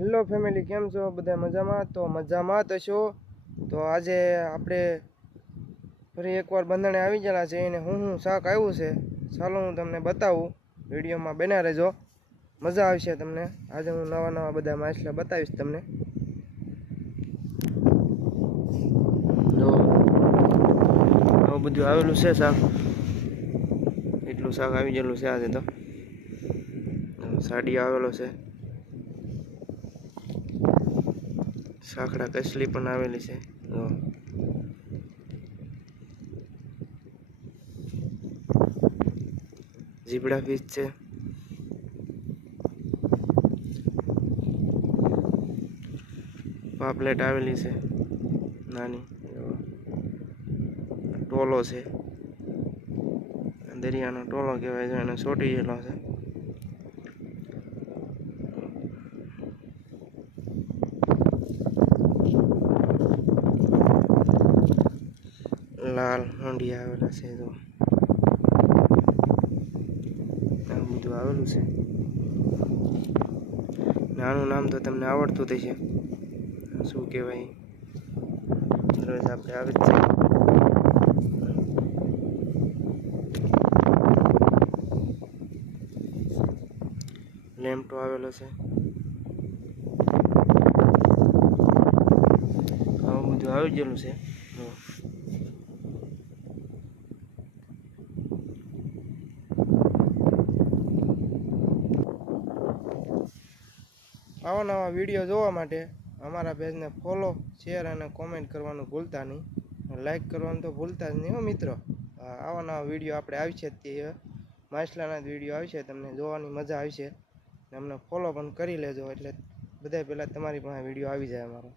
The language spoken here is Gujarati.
હેલો ફેમિલી, કેમ છો? બધા મજામાં? તો મજામાં તો છો. તો આજે આપણે ફરી એકવાર બંધણે આવી ગયેલા છે અને હું શાક આવ્યું છે ચાલો હું તમને બતાવું. વિડીયોમાં બન્યા રહેજો, મજા આવશે તમને. આજે હું નવા બધા માછલા બતાવીશ તમને. તો આવું બધું આવેલું છે શાક, એટલું શાક આવી ગયેલું છે આજે. તો સાડી આવેલો છે, સાંકડા કસલી પણ આવેલી છે. જીબડા ફીસ છે, પાપલેટ આવેલી છે નાની, ટોલો છે, દરિયાનો ટોલો કહેવાય છે અને ચોટી ગયેલો છે. લાલ હોંડિયા આવેલા છે. તો આ બધું આવેલું છે. નાનું નામ તો તમને આવડતું થશે, શું કહેવાય રોજ આપણે આવે જ છે. લેમ્પટો આવેલો છે. આવું બધું આવી ગયેલું છે. આવા નવા વિડીયો જોવા માટે અમારા પેજને ફોલો, શેર અને કોમેન્ટ કરવાનું ભૂલતા નહીં. લાઈક કરવાનું તો ભૂલતા જ નહીં હો મિત્રો. આવા નવા વિડીયો આપણે આવશે તે માછલાના જ વિડીયો આવશે, તમને જોવાની મજા આવશે. અમને ફોલો પણ કરી લેજો એટલે બધા પહેલાં તમારી પાસે વિડીયો આવી જાય અમારો.